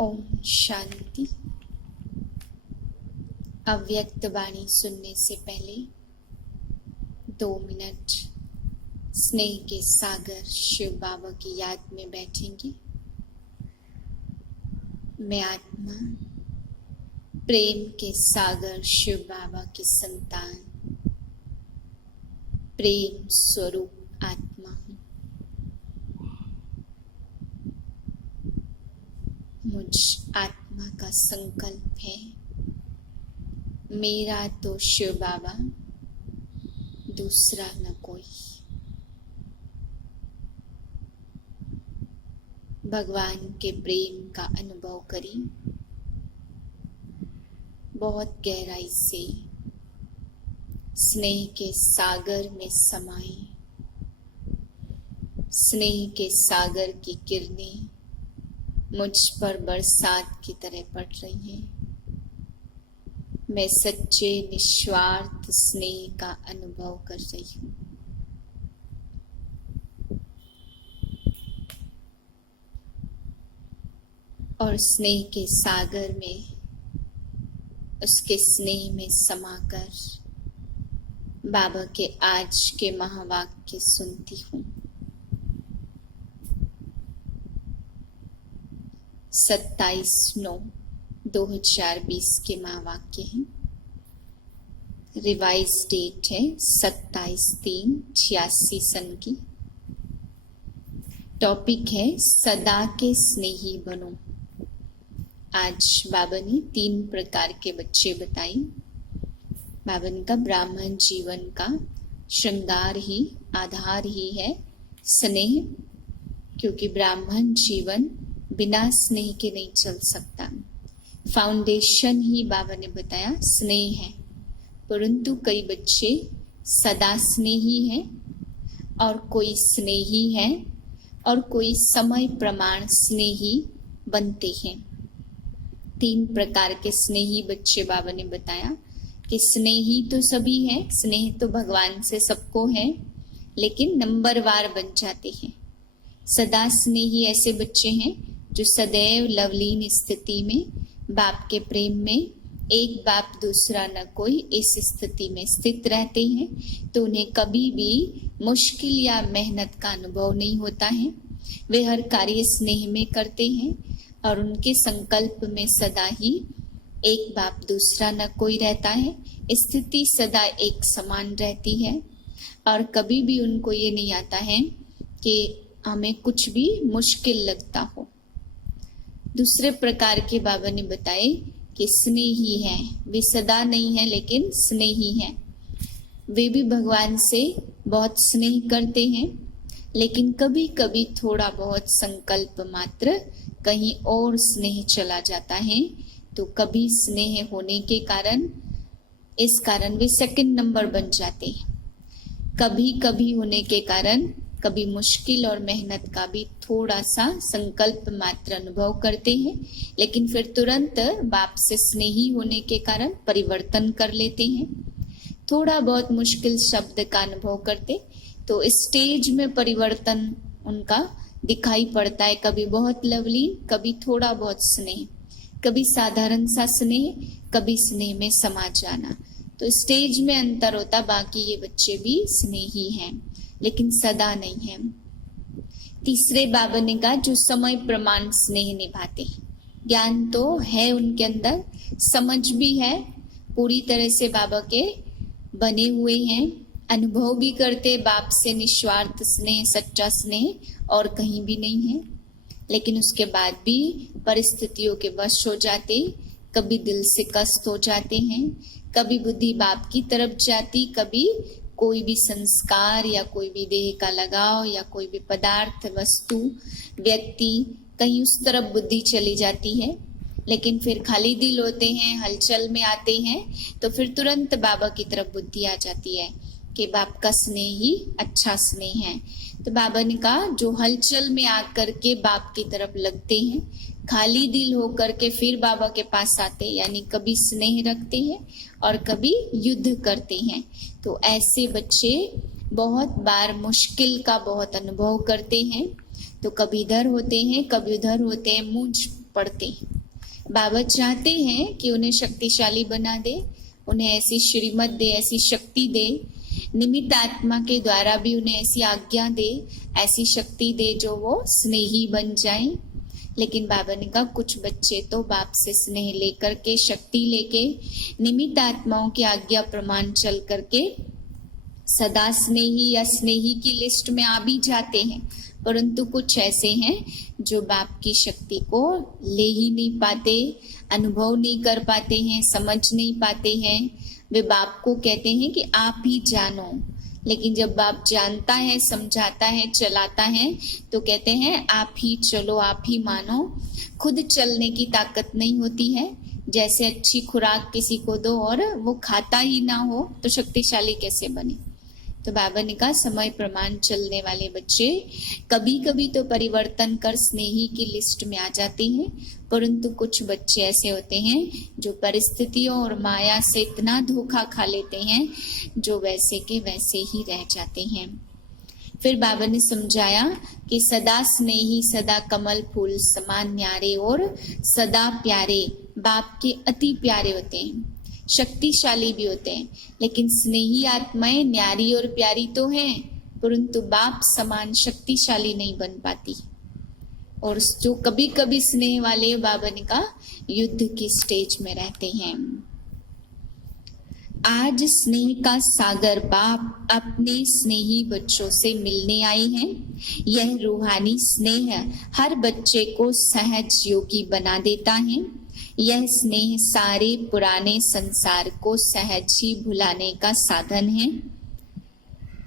ओम शांति। अव्यक्त वाणी सुनने से पहले 2 मिनट स्नेह के सागर शिव बाबा की याद में बैठेंगे। मैं आत्मा प्रेम के सागर शिव बाबा की संतान, प्रेम स्वरूप आत्मा हूँ। मुझ आत्मा का संकल्प है, मेरा तो शिव बाबा, दूसरा न कोई। भगवान के प्रेम का अनुभव करें, बहुत गहराई से स्नेह के सागर में समाए। स्नेह के सागर की किरणें मुझ पर बरसात की तरह पड़ रही हैं। मैं सच्चे निस्वार्थ स्नेह का अनुभव कर रही हूँ। और स्नेह के सागर में, उसके स्नेह में समाकर बाबा के आज के महावाक्य सुनती हूँ। 27/9/2020 के महावाक्य हैं। रिवाइज डेट है 27/3/86 सन की। टॉपिक है सदा के स्नेही बनो। आज बाबा ने 3 प्रकार के बच्चे बताए। बाबा का ब्राह्मण जीवन का श्रृंगार ही, आधार ही है स्नेह, क्योंकि ब्राह्मण जीवन बिना स्नेह के नहीं चल सकता। फाउंडेशन ही बाबा ने बताया स्नेह है, परंतु कई बच्चे सदा स्नेही हैं और कोई स्नेही है और कोई समय प्रमाण स्नेही बनते हैं। 3 प्रकार के स्नेही बच्चे बाबा ने बताया कि स्नेही तो सभी हैं, स्नेह तो भगवान से सबको है, लेकिन नंबरवार बन जाते हैं। सदा स्नेही ऐसे बच्चे हैं जो सदैव लवलीन स्थिति में, बाप के प्रेम में, एक बाप दूसरा न कोई, इस स्थिति में स्थित रहते हैं। तो उन्हें कभी भी मुश्किल या मेहनत का अनुभव नहीं होता है। वे हर कार्य स्नेह में करते हैं और उनके संकल्प में सदा ही एक बाप दूसरा न कोई रहता है। स्थिति सदा एक समान रहती है और कभी भी उनको ये नहीं आता है कि हमें कुछ भी मुश्किल लगता हो। दूसरे प्रकार के बाबा ने बताए कि स्नेही है, वे सदा नहीं है लेकिन स्नेही है। वे भी भगवान से बहुत स्नेह करते हैं, लेकिन कभी कभी थोड़ा बहुत संकल्प मात्र कहीं और स्नेह चला जाता है। तो कभी स्नेह होने के कारण, इस कारण वे सेकंड नंबर बन जाते हैं। कभी कभी होने के कारण कभी मुश्किल और मेहनत का भी थोड़ा सा संकल्प मात्र अनुभव करते हैं, लेकिन फिर तुरंत बाप से स्नेही होने के कारण परिवर्तन कर लेते हैं। थोड़ा बहुत मुश्किल शब्द का अनुभव करते तो स्टेज में परिवर्तन उनका दिखाई पड़ता है। कभी बहुत लवलीन, कभी थोड़ा बहुत स्नेह, कभी साधारण सा स्नेह, कभी स्नेह में समा जाना। तो स्टेज में अंतर होता, बाकी ये बच्चे भी स्नेही हैं लेकिन सदा नहीं है। तीसरे बाबा ने कहा जो समय प्रमाण स्नेह निभाते हैं। ज्ञान तो है उनके अंदर, समझ भी है, पूरी तरह से बाबा के बने हुए हैं, अनुभव भी करते बाप से निस्वार्थ स्नेह, सच्चा स्नेह और कहीं भी नहीं है। लेकिन उसके बाद भी परिस्थितियों के वश हो जाते, कभी दिल से कष्ट हो जाते हैं, कभी बुद्धि बाप की तरफ जाती, कभी कोई भी संस्कार या कोई भी देह का लगाव या कोई भी पदार्थ, वस्तु, व्यक्ति, कहीं उस तरफ बुद्धि चली जाती है। लेकिन फिर खाली दिल होते हैं, हलचल में आते हैं, तो फिर तुरंत बाबा की तरफ बुद्धि आ जाती है कि बाप का स्नेह ही अच्छा स्नेह है। तो बाबा ने कहा जो हलचल में आकर के बाप की तरफ लगते हैं, खाली दिल होकर के फिर बाबा के पास आते, यानी कभी स्नेह रखते हैं और कभी युद्ध करते हैं। तो ऐसे बच्चे बहुत बार मुश्किल का बहुत अनुभव करते हैं। तो कभी इधर होते हैं, कभी उधर होते हैं, मुझ पड़ते। बाबा चाहते हैं कि उन्हें शक्तिशाली बना दे, उन्हें ऐसी श्रीमत दे, ऐसी शक्ति दे, निमित्त आत्मा के द्वारा भी उन्हें ऐसी आज्ञा दे, ऐसी शक्ति दे जो वो स्नेही बन जाएं। लेकिन बाबा ने कहा कुछ बच्चे तो बाप से स्नेह लेकर के, शक्ति लेके, निमित्त आत्माओं की आज्ञा प्रमाण चल करके सदा स्नेही या स्नेही की लिस्ट में आ भी जाते हैं, परंतु कुछ ऐसे हैं जो बाप की शक्ति को ले ही नहीं पाते, अनुभव नहीं कर पाते हैं, समझ नहीं पाते हैं। वे बाप को कहते हैं कि आप ही जानो, लेकिन जब बाप जानता है, समझाता है, चलाता है तो कहते हैं आप ही चलो, आप ही मानो। खुद चलने की ताकत नहीं होती है। जैसे अच्छी खुराक किसी को दो और वो खाता ही ना हो तो शक्तिशाली कैसे बने। तो बाबा ने कहा समय प्रमाण चलने वाले बच्चे कभी कभी तो परिवर्तन कर स्नेही की लिस्ट में आ जाते हैं, परंतु कुछ बच्चे ऐसे होते हैं जो परिस्थितियों और माया से इतना धोखा खा लेते हैं जो वैसे के वैसे ही रह जाते हैं। फिर बाबा ने समझाया कि सदा स्नेही, सदा कमल फूल समान न्यारे और सदा प्यारे बाप के अति प्यारे होते हैं, शक्तिशाली भी होते हैं। लेकिन स्नेही आत्माएं न्यारी और प्यारी तो हैं, परंतु बाप समान शक्तिशाली नहीं बन पाती। और जो कभी कभी स्नेह वाले बाबा ने कहा युद्ध की स्टेज में रहते हैं। आज स्नेह का सागर बाप अपने स्नेही बच्चों से मिलने आए हैं। यह रूहानी स्नेह हर बच्चे को सहज योगी बना देता है। यह स्नेह सारे पुराने संसार को सहज ही भुलाने का साधन है।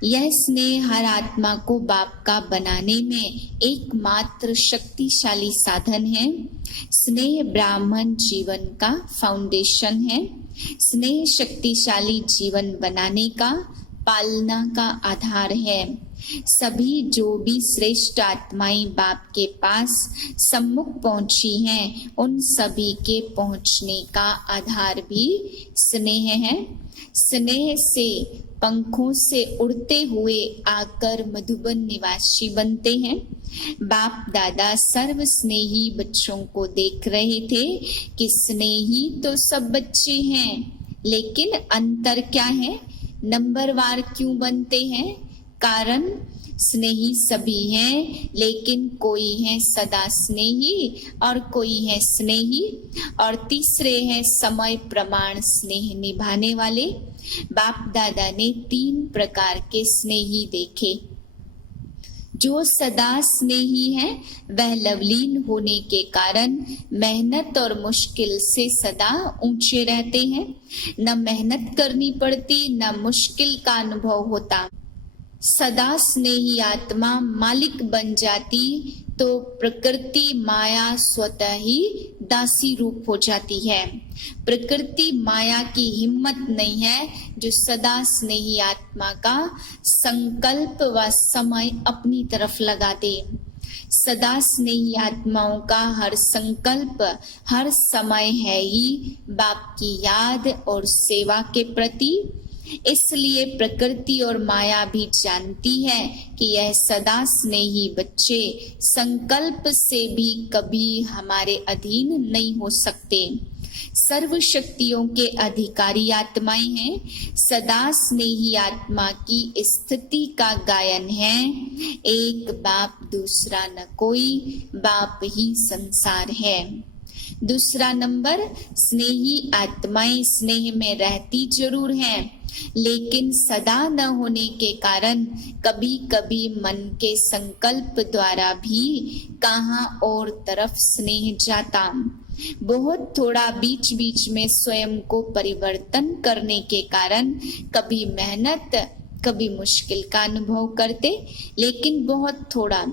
यह स्नेह हर आत्मा को बाप का बनाने में एकमात्र शक्तिशाली साधन है। स्नेह ब्राह्मण जीवन का फाउंडेशन है। स्नेह शक्तिशाली जीवन बनाने का, पालना का आधार है। सभी जो भी श्रेष्ठ आत्माएं बाप के पास सम्मुख पहुंची हैं, उन सभी के पहुंचने का आधार भी स्नेह है। स्नेह से पंखों से उड़ते हुए आकर मधुबन निवासी बनते हैं। बाप दादा सर्व स्नेही बच्चों को देख रहे थे कि स्नेही तो सब बच्चे हैं, लेकिन अंतर क्या है, नंबरवार क्यों बनते हैं। कारण स्नेही सभी हैं, लेकिन कोई है सदा स्नेही और कोई है स्नेही और तीसरे हैं समय प्रमाण स्नेह निभाने वाले। बाप दादा ने 3 प्रकार के स्नेही देखे। जो सदा स्नेही है वह लवलीन होने के कारण मेहनत और मुश्किल से सदा ऊंचे रहते हैं। न मेहनत करनी पड़ती, न मुश्किल का अनुभव होता। सदा स्नेही आत्मा मालिक बन जाती तो प्रकृति माया स्वतः ही दासी रूप हो जाती है। प्रकृति माया की हिम्मत नहीं है जो सदा स्नेही आत्मा का संकल्प व समय अपनी तरफ लगा दे। सदा स्नेही आत्माओं का हर संकल्प, हर समय है ही बाप की याद और सेवा के प्रति। इसलिए प्रकृति और माया भी जानती है कि यह सदा स्नेही बच्चे संकल्प से भी कभी हमारे अधीन नहीं हो सकते। सर्व शक्तियों के अधिकारी आत्माएं हैं। सदा स्नेही आत्मा की स्थिति का गायन है, एक बाप दूसरा न कोई, बाप ही संसार है। दूसरा नंबर, स्नेही आत्माएं स्नेह में रहती जरूर हैं, लेकिन सदा न होने के कारण कभी कभी मन के संकल्प द्वारा भी कहां और तरफ स्नेह जाता। बहुत थोड़ा बीच बीच में स्वयं को परिवर्तन करने के कारण कभी मेहनत, कभी मुश्किल का अनुभव करते, लेकिन बहुत थोड़ा।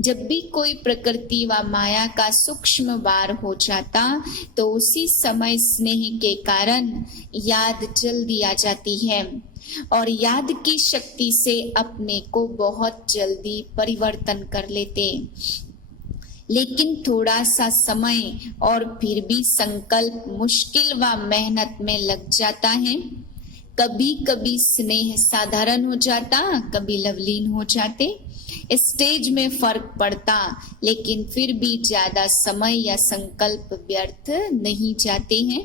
जब भी कोई प्रकृति व माया का सूक्ष्म वार हो जाता तो उसी समय स्नेह के कारण याद जल्दी आ जाती है और याद की शक्ति से अपने को बहुत जल्दी परिवर्तन कर लेते। लेकिन थोड़ा सा समय और फिर भी संकल्प मुश्किल व मेहनत में लग जाता है। कभी कभी स्नेह साधारण हो जाता, कभी लवलीन हो जाते। स्टेज में फर्क पड़ता, लेकिन फिर भी ज्यादा समय या संकल्प व्यर्थ नहीं जाते हैं।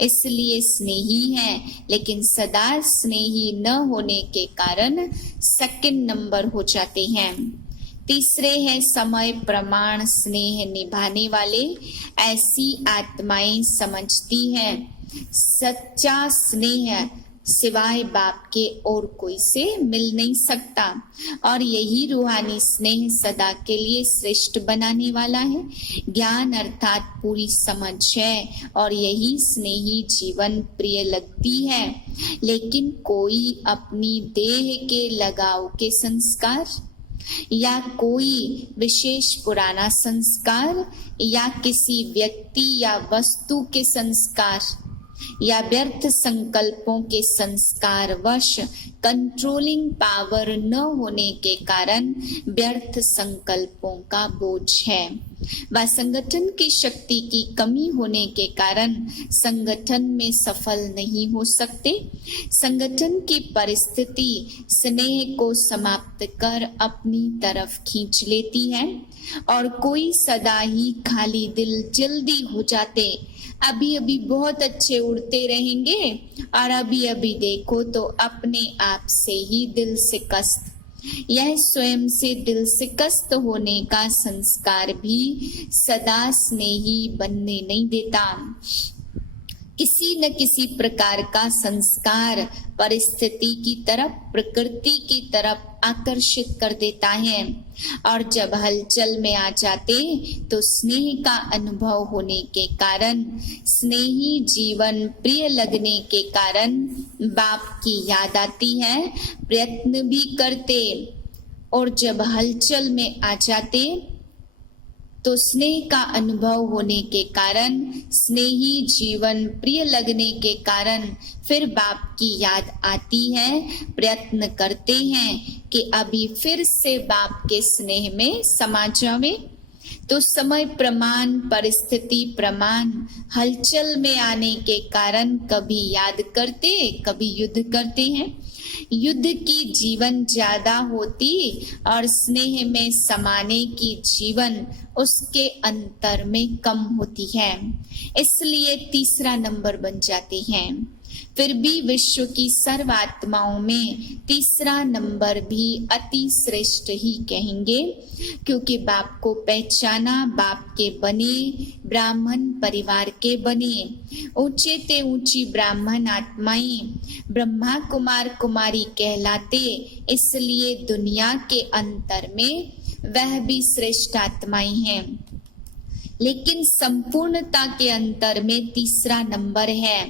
इसलिए स्नेही हैं, लेकिन सदा स्नेही न होने के कारण सेकंड नंबर हो जाते हैं। तीसरे है समय प्रमाण स्नेह निभाने वाले। ऐसी आत्माएं समझती हैं सच्चा स्नेह सिवाय बाप के और कोई से मिल नहीं सकता, और यही रूहानी स्नेह सदा के लिए श्रेष्ठ बनाने वाला है। ज्ञान अर्थात पूरी समझ है, और यही स्नेही जीवन प्रिय लगती है। लेकिन कोई अपनी देह के लगाव के संस्कार या कोई विशेष पुराना संस्कार या किसी व्यक्ति या वस्तु के संस्कार या व्यर्थ संकल्पों के संस्कार वश कंट्रोलिंग पावर न होने के कारण व्यर्थ संकल्पों का बोझ है, व संगठन की शक्ति की कमी होने के कारण संगठन में सफल नहीं हो सकते। संगठन की परिस्थिति स्नेह को समाप्त कर अपनी तरफ खींच लेती है, और कोई सदा ही खाली दिल जल्दी हो जाते। अभी अभी बहुत अच्छे उड़ते रहेंगे, और अभी अभी देखो तो अपने आप से ही दिल शिकस्त। यह स्वयं से दिल शिकस्त होने का संस्कार भी सदा स्नेही बनने नहीं देता। किसी न किसी प्रकार का संस्कार परिस्थिति की तरफ, प्रकृति की तरफ आकर्षित कर देता है, और जब हलचल में आ जाते तो स्नेह का अनुभव होने के कारण, स्नेही जीवन प्रिय लगने के कारण बाप की याद आती है, प्रयत्न भी करते, और जब हलचल में आ जाते तो स्नेह का अनुभव होने के कारण, स्नेही जीवन प्रिय लगने के कारण फिर बाप की याद आती है, प्रयत्न करते हैं कि अभी फिर से बाप के स्नेह में समा जावे। तो समय प्रमाण, परिस्थिति प्रमाण, हलचल में आने के कारण कभी याद करते, कभी युद्ध करते हैं। युद्ध की जीवन ज्यादा होती और स्नेह में समाने की जीवन उसके अंतर में कम होती है, इसलिए तीसरा नंबर बन जाते हैं। फिर भी विश्व की सर्व आत्माओं में तीसरा नंबर भी अति श्रेष्ठ ही कहेंगे, क्योंकि बाप को पहचाना, बाप के बने, ब्राह्मण परिवार के बने, ऊंचे ते ऊंची ब्राह्मण आत्माएं ब्रह्मा कुमार कुमारी कहलाते, इसलिए दुनिया के अंतर में वह भी श्रेष्ठ आत्माएं हैं। लेकिन संपूर्णता के अंतर में तीसरा नंबर है।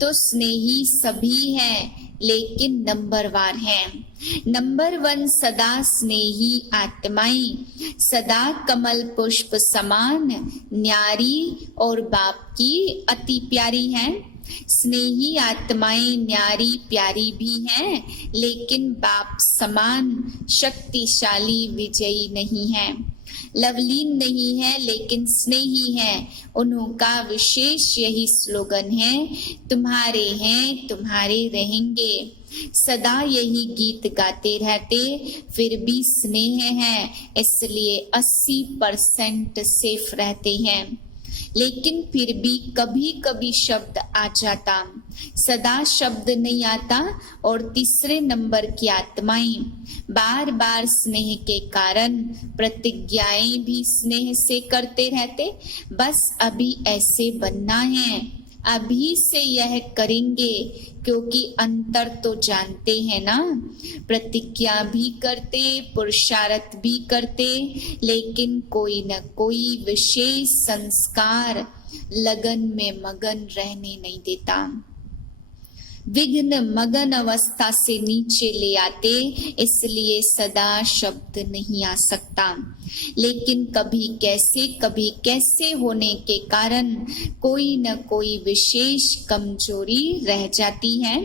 तो स्नेही सभी हैं, लेकिन नंबरवार हैं। नंबर 1 सदा स्नेही आत्माएं, सदा कमल पुष्प समान न्यारी और बाप की अति प्यारी हैं। स्नेही आत्माएं न्यारी प्यारी भी हैं, लेकिन बाप समान शक्तिशाली विजयी नहीं है, लवलीन नहीं है, लेकिन स्नेही है। उनका विशेष यही स्लोगन है, तुम्हारे हैं तुम्हारे रहेंगे। सदा यही गीत गाते रहते, फिर भी स्नेह है, इसलिए 80% सेफ रहते हैं। लेकिन फिर भी कभी कभी शब्द आ जाता, सदा शब्द नहीं आता, और तीसरे नंबर की आत्माएं बार बार स्नेह के कारण प्रतिज्ञाएं भी स्नेह से करते रहते। बस अभी ऐसे बनना है, अभी से यह करेंगे, क्योंकि अंतर तो जानते हैं ना। प्रतिज्ञा भी करते, पुरुषार्थ भी करते, लेकिन कोई न कोई विशेष संस्कार लगन में मगन रहने नहीं देता। विघ्न मगन अवस्था से नीचे ले आते, इसलिए सदा शब्द नहीं आ सकता। लेकिन कभी कैसे होने के कारण कोई न कोई विशेष कमजोरी रह जाती है।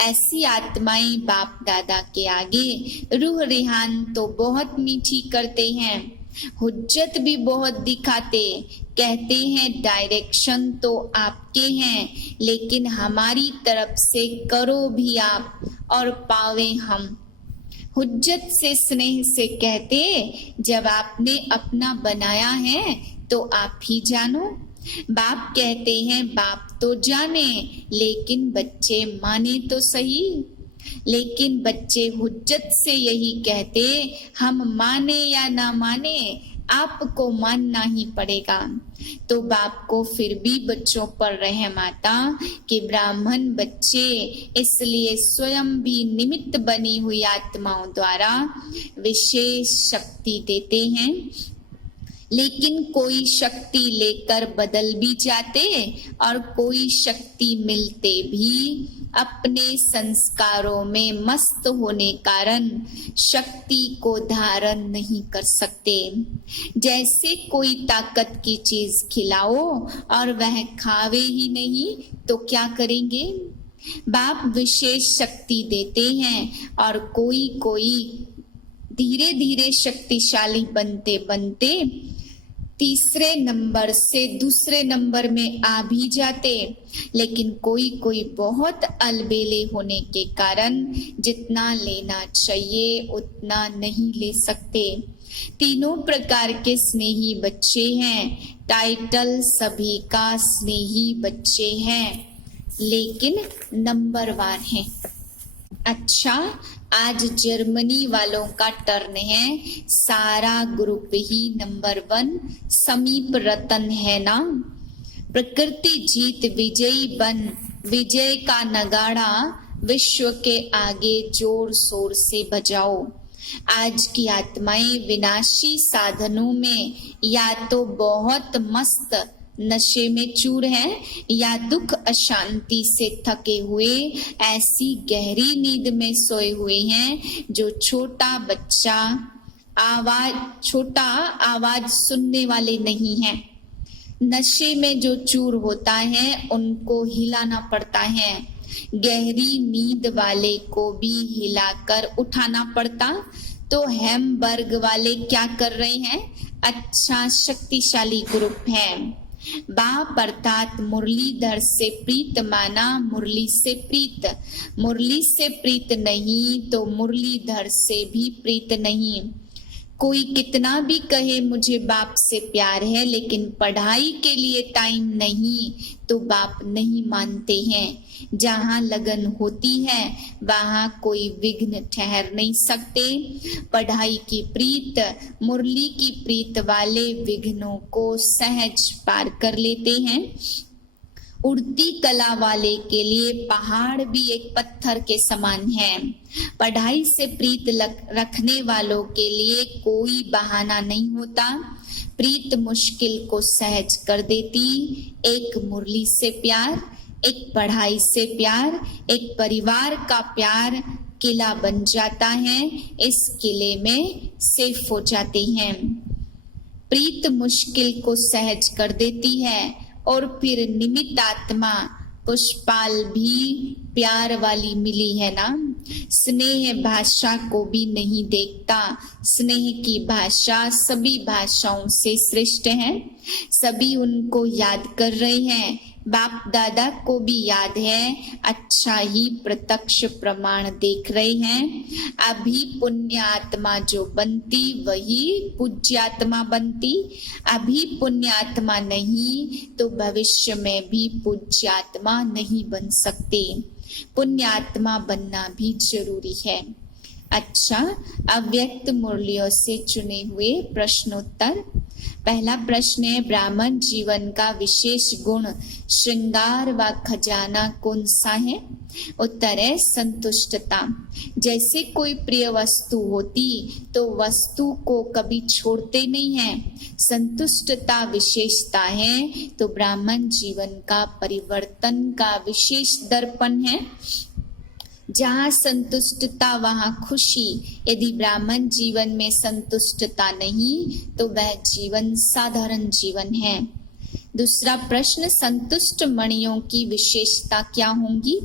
ऐसी आत्माएं बाप दादा के आगे रूह रेहान तो बहुत मीठी करते हैं, हुज्जत भी बहुत दिखाते, कहते हैं डायरेक्शन तो आपके हैं, लेकिन हमारी तरफ से करो भी आप और पावे हम। हुज्जत से स्नेह से कहते, जब आपने अपना बनाया है तो आप ही जानो। बाप कहते हैं बाप तो जाने, लेकिन बच्चे माने तो सही। लेकिन बच्चे हुज्जत से यही कहते, हम माने या ना माने आपको मानना ही पड़ेगा। तो बाप को फिर भी बच्चों पर रहम आता कि ब्राह्मण बच्चे इसलिए स्वयं भी निमित्त बनी हुई आत्माओं द्वारा विशेष शक्ति देते हैं, लेकिन कोई शक्ति लेकर बदल भी जाते और कोई शक्ति मिलते भी अपने संस्कारों में मस्त होने कारण शक्ति को धारण नहीं कर सकते। जैसे कोई ताकत की चीज खिलाओ और वह खावे ही नहीं तो क्या करेंगे। बाप विशेष शक्ति देते हैं और कोई कोई धीरे धीरे शक्तिशाली बनते बनते तीसरे नंबर से दूसरे नंबर में आ भी जाते, लेकिन कोई कोई बहुत अलबेले होने के कारण जितना लेना चाहिए उतना नहीं ले सकते। तीनों प्रकार के स्नेही बच्चे हैं, टाइटल सभी का स्नेही बच्चे हैं, लेकिन नंबरवार हैं। अच्छा, आज जर्मनी वालों का टर्न है, सारा ग्रुप ही नंबर 1 समीप रतन है ना। प्रकृति जीत विजयी बन, विजय का नगाड़ा विश्व के आगे जोर शोर से बजाओ। आज की आत्माएं विनाशी साधनों में या तो बहुत मस्त नशे में चूर हैं या दुख अशांति से थके हुए ऐसी गहरी नींद में सोए हुए हैं जो छोटा बच्चा आवाज सुनने वाले नहीं है। नशे में जो चूर होता है उनको हिलाना पड़ता है, गहरी नींद वाले को भी हिलाकर उठाना पड़ता। तो हैमबर्ग वाले क्या कर रहे हैं? अच्छा शक्तिशाली ग्रुप है। बाप अर्थात मुरलीधर से प्रीत माना, मुरली से प्रीत, मुरली से प्रीत नहीं तो मुरलीधर से भी प्रीत नहीं। कोई कितना भी कहे मुझे बाप से प्यार है, लेकिन पढ़ाई के लिए टाइम नहीं तो बाप नहीं मानते हैं। जहाँ लगन होती है वहाँ कोई विघ्न ठहर नहीं सकते। पढ़ाई की प्रीत, मुरली की प्रीत वाले विघ्नों को सहज पार कर लेते हैं। उड़ती कला वाले के लिए पहाड़ भी एक पत्थर के समान है। पढ़ाई से प्रीत रखने वालों के लिए कोई बहाना नहीं होता। प्रीत मुश्किल को सहज कर देती। एक मुरली से प्यार, एक पढ़ाई से प्यार, एक परिवार का प्यार किला बन जाता है। इस किले में सेफ हो जाते हैं। प्रीत मुश्किल को सहज कर देती है। और फिर निमित्त आत्मा पुष्पाल भी प्यार वाली मिली है ना। स्नेह भाषा को भी नहीं देखता। स्नेह की भाषा सभी भाषाओं से श्रेष्ठ है। सभी उनको याद कर रहे हैं। बाप दादा को भी याद है, अच्छा ही प्रत्यक्ष प्रमाण देख रहे हैं। अभी पुण्य आत्मा जो बनती वही पूज्य आत्मा बनती। अभी पुण्य आत्मा नहीं तो भविष्य में भी पूज्य आत्मा नहीं बन सकते। पुण्य आत्मा बनना भी जरूरी है। अच्छा, अव्यक्त मुरलियों से चुने हुए प्रश्नोत्तर। पहला प्रश्न है, ब्राह्मण जीवन का विशेष गुण, श्रृंगार व खजाना कौन सा है? उत्तर है संतुष्टता। जैसे कोई प्रिय वस्तु होती तो वस्तु को कभी छोड़ते नहीं है। संतुष्टता विशेषता है तो ब्राह्मण जीवन का परिवर्तन का विशेष दर्पण है। जहाँ संतुष्टता वहाँ खुशी। यदि ब्राह्मण जीवन में संतुष्टता नहीं तो वह जीवन साधारण जीवन है। दूसरा प्रश्न, संतुष्ट मणियों की विशेषता क्या होंगी?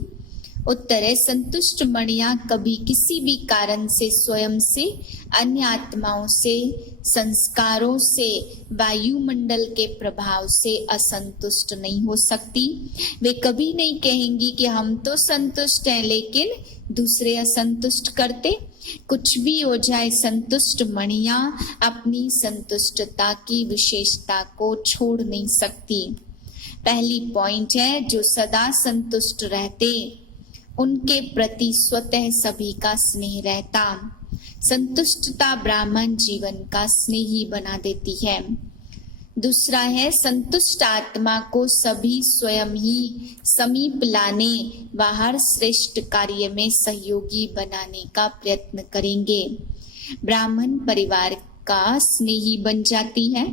उत्तर है संतुष्ट मणियां कभी किसी भी कारण से स्वयं से, अन्य आत्माओं से, संस्कारों से, वायुमंडल के प्रभाव से असंतुष्ट नहीं हो सकती। वे कभी नहीं कहेंगी कि हम तो संतुष्ट हैं लेकिन दूसरे असंतुष्ट करते। कुछ भी हो जाए संतुष्ट मणियां अपनी संतुष्टता की विशेषता को छोड़ नहीं सकती। पहली पॉइंट है, जो सदा संतुष्ट रहते उनके प्रति स्वतः सभी का स्नेह रहता। संतुष्टता ब्राह्मण जीवन का स्नेही बना देती है। दूसरा है, संतुष्ट आत्मा को सभी स्वयं ही समीप लाने व हर श्रेष्ठ कार्य में सहयोगी बनाने का प्रयत्न करेंगे। ब्राह्मण परिवार का स्नेही बन जाती है।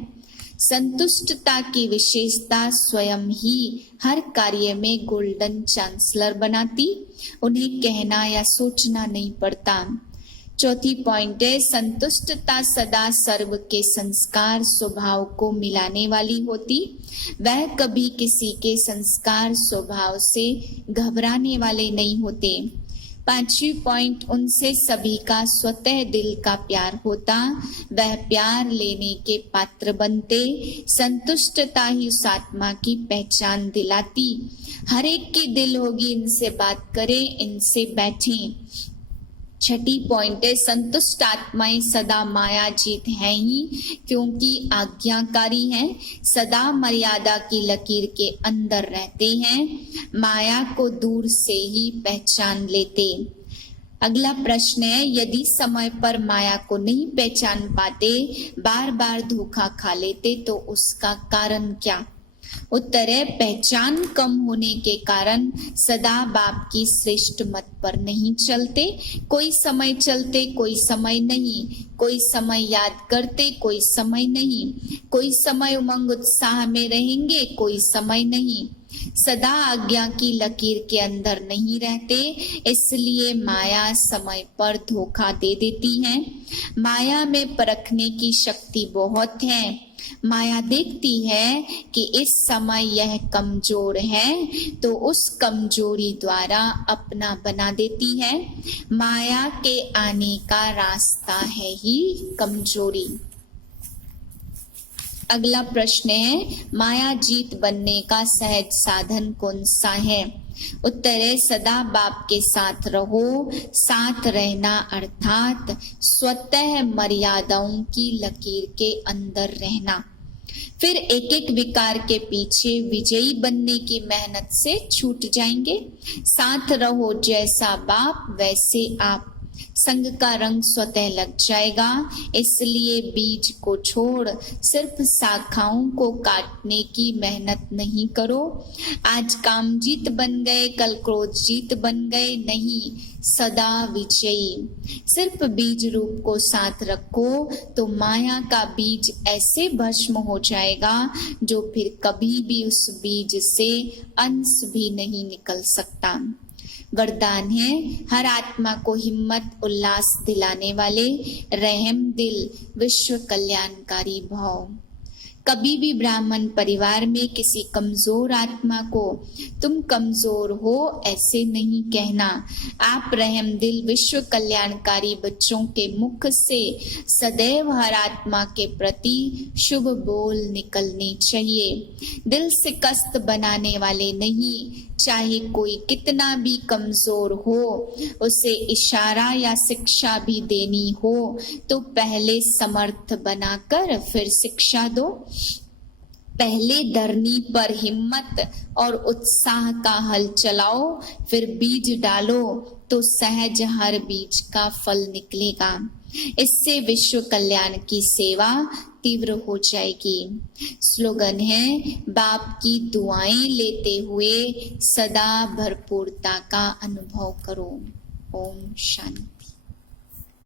संतुष्टता की विशेषता स्वयं ही हर कार्य में गोल्डन चांसलर बनाती, उन्हें कहना या सोचना नहीं पड़ता। चौथी पॉइंट है, संतुष्टता सदा सर्व के संस्कार स्वभाव को मिलाने वाली होती। वह कभी किसी के संस्कार स्वभाव से घबराने वाले नहीं होते। पांचवी पॉइंट, उनसे सभी का स्वतः दिल का प्यार होता, वह प्यार लेने के पात्र बनते। संतुष्टता ही उस आत्मा की पहचान दिलाती। हर एक की दिल होगी, इनसे बात करें, इनसे बैठें। छठी पॉइंट है, संतुष्ट आत्माएं सदा माया जीत है ही, क्योंकि आज्ञाकारी हैं, सदा मर्यादा की लकीर के अंदर रहते हैं, माया को दूर से ही पहचान लेते। अगला प्रश्न है, यदि समय पर माया को नहीं पहचान पाते, बार बार धोखा खा लेते, तो उसका कारण क्या? उत्तर है, पहचान कम होने के कारण सदा बाप की श्रेष्ठ मत पर नहीं चलते। कोई समय चलते, कोई समय नहीं, कोई समय याद करते, कोई समय नहीं, कोई समय उमंग उत्साह में रहेंगे, कोई समय नहीं, सदा आज्ञा की लकीर के अंदर नहीं रहते, इसलिए माया समय पर धोखा दे देती है। माया में परखने की शक्ति बहुत है। माया देखती है कि इस समय यह कमजोर है, तो उस कमजोरी द्वारा अपना बना देती है। माया के आने का रास्ता है ही कमजोरी। अगला प्रश्न है, माया जीत बनने का सहज साधन कौन सा है? उत्तर है, सदा बाप के साथ रहो। साथ रहना अर्थात स्वतः मर्यादाओं की लकीर के अंदर रहना। फिर एक एक विकार के पीछे विजयी बनने की मेहनत से छूट जाएंगे। साथ रहो, जैसा बाप वैसे आप। संग का रंग स्वतः लग जाएगा, इसलिए बीज को छोड़ सिर्फ शाखाओं को काटने की मेहनत नहीं करो। आज काम जीत बन गए, कल क्रोध जीत बन गए, नहीं, सदा विजयी। सिर्फ बीज रूप को साथ रखो तो माया का बीज ऐसे भस्म हो जाएगा जो फिर कभी भी उस बीज से अंश भी नहीं निकल सकता। वरदान है, हर आत्मा को हिम्मत उल्लास दिलाने वाले रहम दिल विश्व कल्याणकारी भाव। कभी भी ब्राह्मण परिवार में किसी कमजोर आत्मा को तुम कमजोर हो ऐसे नहीं कहना। आप रहम दिल विश्व कल्याणकारी बच्चों के मुख से सदैव हर आत्मा के प्रति शुभ बोल निकलने चाहिए। दिल से कष्ट बनाने वाले नहीं। चाहे कोई कितना भी कमजोर हो, उसे इशारा या शिक्षा भी देनी हो तो पहले समर्थ बनाकर फिर शिक्षा दो। पहले धरनी पर हिम्मत और उत्साह का हल चलाओ, फिर बीज डालो तो सहज हर बीज का फल निकलेगा। इससे विश्व कल्याण की सेवा तीव्र हो जाएगी। स्लोगन है, बाप की दुआएं लेते हुए सदा भरपूरता का अनुभव करो। ओम शांति।